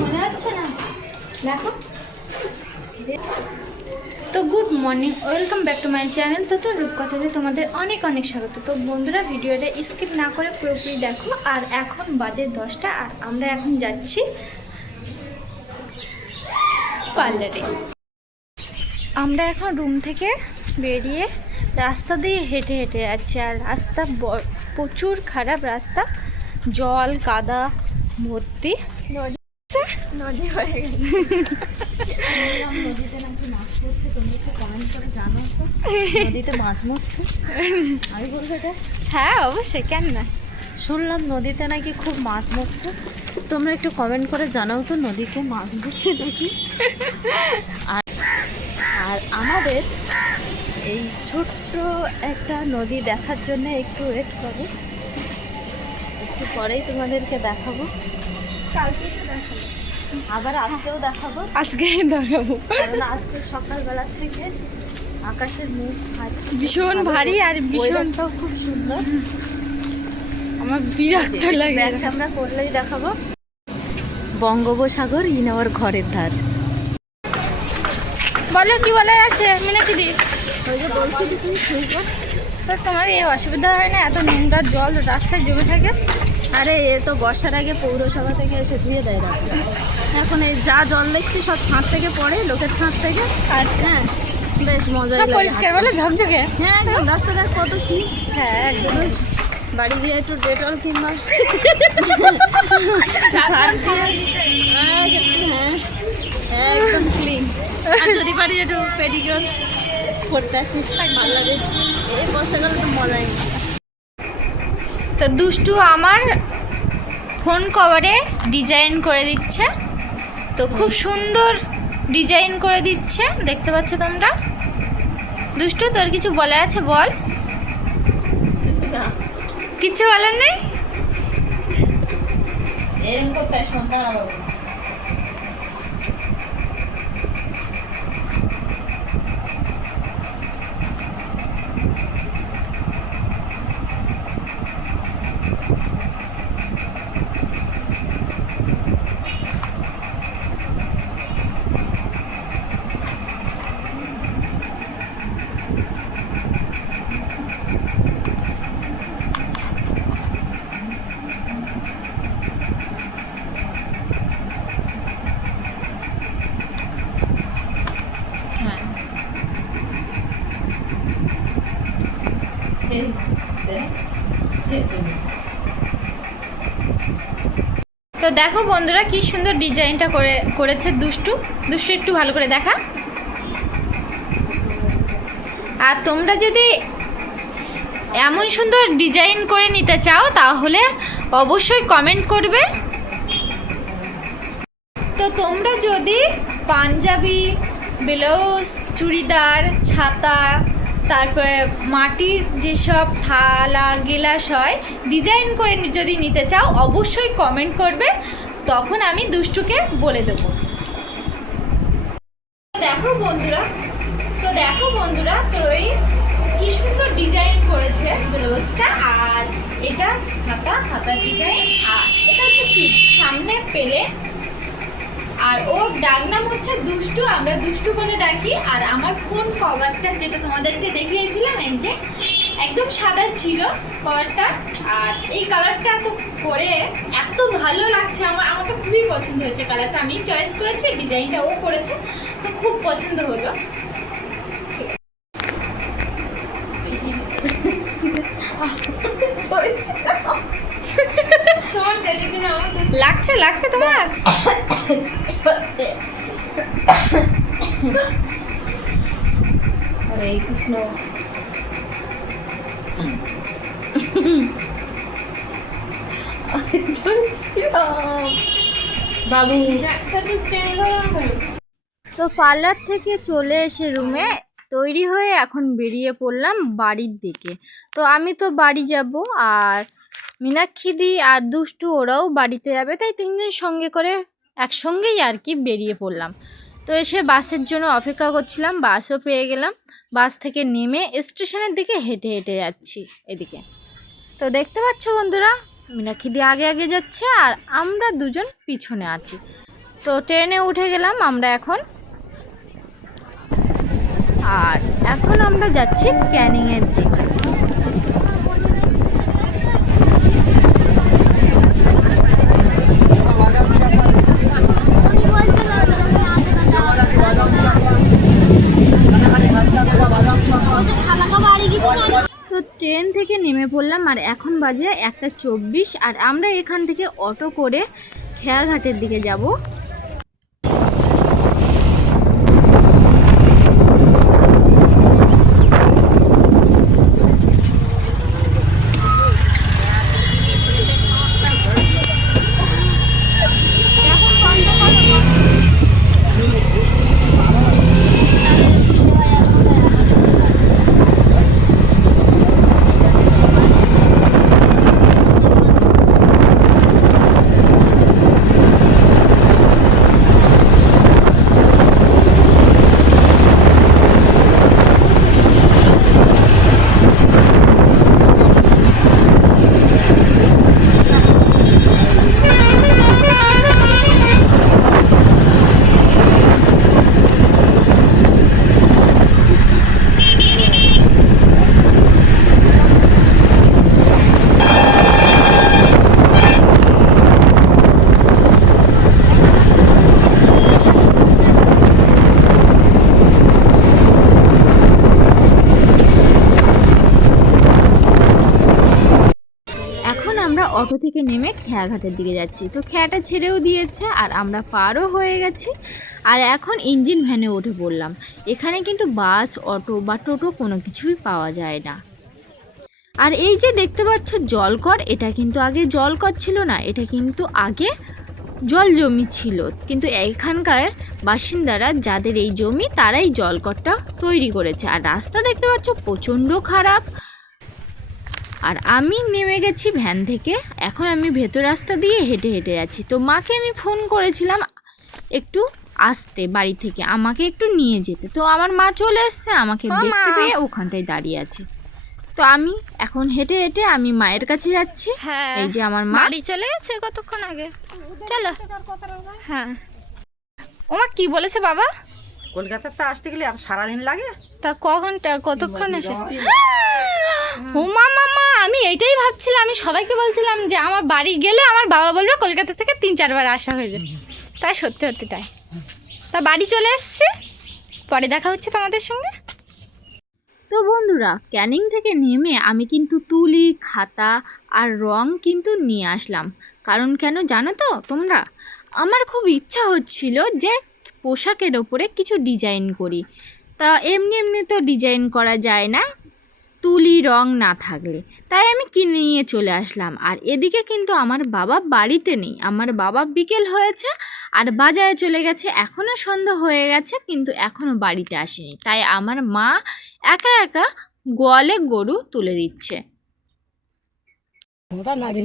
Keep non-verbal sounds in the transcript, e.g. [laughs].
মনে হচ্ছে না? দেখো। তো good morning welcome back to my channel তো তো রূপকথাতে তোমাদের অনেক অনেক স্বাগত। তো বন্ধুরা, ভিডিওটা স্কিপ না করে পুরোপুরি দেখো। আর এখন বাজে দশটা, আর আমরা এখন যাচ্ছি পার্লারে। আমরা এখন রুম থেকে বেরিয়ে রাস্তা দিয়ে হেঁটে হেঁটে যাচ্ছি। আর রাস্তা প্রচুর খারাপ রাস্তা। জল কাদা ভর্তি নদী নদী হয়ে গেছে। নদীতে নাকি মাছ একটু কমেন্ট করে জানো তো নদীতে মাছ মরছে। আমি বলব এটা? হ্যাঁ অবশ্যই কেন না? শুনলাম নদীতে নাকি খুব মাছ মরছে। তোমরা একটু কমেন্ট করে জানাও তো নদীতে মাছ মরছে নাকি? আর আর আমাদের এই ছোট্ট একটা নদী দেখার জন্য একটু ওয়েট করো। একটু পরেই তোমাদেরকে দেখাবো। আবার আজকেও দেখাবো। আজকে দেখাবো। কারণ আজকে সকালবেলা থেকে আকাশের মুখ ভারী। ভীষণ ভারী আর ভীষণ ওয়েদারটাও খুব সুন্দর। আমার বিরক্ত লাগে। ক্যামেরা করলেই দেখাবো। বঙ্গোপসাগর ইন ঘরের ধার। বলো কি বলার আছে? মিনাক্ষী দি। ওই যে বলছি শুনব। তো তোমার এই অসুবিধা হয় না? এত নোংরা জল রাস্তায় জমে থাকে। আরে এ তো বর্ষার আগে পৌরসভা থেকে এসে ধুয়ে দেয় রাস্তা। এখন এই যা জল দেখছি সব ছাদ থেকে পড়ে লোকের ছাদ থেকে। আর হ্যাঁ বেশ মজা সব পরিষ্কার বলে ঝকঝকে। হ্যাঁ একদম রাস্তাঘাট কত কি? হ্যাঁ একদম। বাড়ি দিয়ে একটু ডেটল কিংবা [laughs] দিয়ে। হ্যাঁ একদম ক্লিন আর যদি পারি একটু পেডিকিওর করতে আসিস ভালো লাগে। এই বর্ষাকালে তো মজাই নেই। তো দুষ্টু আমার ফোন কভারে ডিজাইন করে দিচ্ছে। তো খুব সুন্দর ডিজাইন করে দিচ্ছে। দেখতে পাচ্ছ তোমরা? দুষ্টু, তোর কিছু বলে আছে বল। কিচ্ছু বলার নেই? এরকম করতে তো দেখো বন্ধুরা কি সুন্দর ডিজাইনটা করে করেছে দুষ্টু। দুষ্টু একটু ভালো করে দেখা। আর তোমরা যদি এমন সুন্দর ডিজাইন করে নিতে চাও, তাহলে অবশ্যই কমেন্ট করবে। তো তোমরা যদি পাঞ্জাবি, ব্লাউজ, চুড়িদার, ছাতা তারপরে মাটির যেসব থালা, গিলাস হয় ডিজাইন করে যদি নিতে চাও, অবশ্যই কমেন্ট করবে, তখন আমি দুষ্টুকে বলে দেবো। দেখো বন্ধুরা, তো দেখো বন্ধুরা, তোর ওই কি সুন্দর ডিজাইন করেছে ব্লাউজটা আর এটা হাতা হাতা ডিজাইন আর এটা হচ্ছে ফিট সামনে পেলে আর ওর ডাক নাম হচ্ছে দুষ্টু, আমরা দুষ্টু বলে ডাকি। আর আমার ফোন কভারটা যেটা তোমাদেরকে দেখিয়েছিলাম, এই যে একদম সাদা ছিল কভারটা আর এই কালারটা এত করে এত ভালো লাগছে, আমার আমার তো খুবই পছন্দ হয়েছে কালারটা আমি চয়েস করেছি ডিজাইনটা ও করেছে, তো খুব পছন্দ হলো। [laughs] [laughs] লাগছে লাগছে তোমার? হরে কৃষ্ণ। তো পার্লার থেকে চলে এসে রুমে তৈরি হয়ে এখন বেরিয়ে পড়লাম বাড়ির দিকে। তো আমি তো বাড়ি যাব আর মীনাক্ষী দি আর দুষ্টু ওরাও বাড়িতে যাবে, তাই তিনজন সঙ্গে করে একসঙ্গেই আর কি বেরিয়ে পড়লাম। তো এসে বাসের জন্য অপেক্ষা করছিলাম, বাসও পেয়ে গেলাম। বাস থেকে নেমে স্টেশনের দিকে হেঁটে হেঁটে যাচ্ছি এদিকে। তো দেখতে পাচ্ছ বন্ধুরা মিনাক্ষিদি আগে আগে যাচ্ছে আর আমরা দুজন পিছনে আছি। তো ট্রেনে উঠে গেলাম আমরা এখন। আর এখন আমরা যাচ্ছি ক্যানিংয়ের দিকে তো ট্রেন থেকে নেমে পড়লাম আর এখন বাজে একটা চব্বিশ আর আমরা এখান থেকে অটো করে খেয়াঘাটের দিকে যাব এখন আমরা অটো থেকে নেমে খেয়াঘাটের দিকে যাচ্ছি। তো খেয়াটা ছেড়েও দিয়েছে আর আমরা পারও হয়ে গেছি। আর এখন ইঞ্জিন ভ্যানে উঠে পড়লাম। এখানে কিন্তু বাস, অটো বা টোটো কোনো কিছুই পাওয়া যায় না। আর এই যে দেখতে পাচ্ছ জলকর, এটা কিন্তু আগে জলকর ছিল না, এটা কিন্তু আগে জল জমি ছিল। কিন্তু এখানকার বাসিন্দারা যাদের এই জমি, তারাই জলকরটা তৈরি করেছে। আর রাস্তা দেখতে পাচ্ছ প্রচণ্ড খারাপ। আর আমি নেমে গেছি ভ্যান থেকে। এখন আমি ভেতর রাস্তা দিয়ে হেঁটে হেঁটে যাচ্ছি। তো মাকে আমি ফোন করেছিলাম একটু আসতে বাড়ি থেকে আমাকে একটু নিয়ে যেতে। তো আমার মা চলে এসছে আমাকে দেখতে পেয়ে ওখানটায় দাঁড়িয়ে আছে। তো আমি এখন হেঁটে হেঁটে আমি মায়ের কাছে যাচ্ছি। হ্যাঁ এই যে আমার মা। বাড়ি চলে গেছে কতক্ষণ আগে? চলো। হ্যাঁ। ওমা কি বলেছে বাবা? কলকাতাতে আসতে গেলে আর সারাদিন লাগে। তা ক ঘণ্টা কতক্ষণ এসে ও মা মামা আমি এইটাই ভাবছিলাম, আমি সবাইকে বলছিলাম যে আমার বাড়ি গেলে আমার বাবা বলবে কলকাতা থেকে তিন, চারবার আসা হয়ে যায় তাই সত্যি সত্যি তাই। তা বাড়ি চলে এসছে। পরে দেখা হচ্ছে তোমাদের সঙ্গে। তো বন্ধুরা, ক্যানিং থেকে নেমে আমি কিন্তু তুলি, খাতা আর রং কিন্তু নিয়ে আসলাম। কারণ কেন জানো তো তোমরা? আমার খুব ইচ্ছা হচ্ছিল যে পোশাকের ওপরে কিছু ডিজাইন করি। তা এমনি এমনি তো ডিজাইন করা যায় না। তুলি রং না থাকলে। তাই আমি কিনে নিয়ে চলে আসলাম। আর এদিকে কিন্তু আমার বাবা বাড়িতে নেই। আমার বাবা বিকেল হয়েছে আর বাজারে চলে গেছে। এখনও সন্ধ্যা হয়ে গেছে কিন্তু এখনও বাড়িতে আসেনি। তাই আমার মা একা একা গোয়ালে গরু তুলে দিচ্ছে। ওটা নারী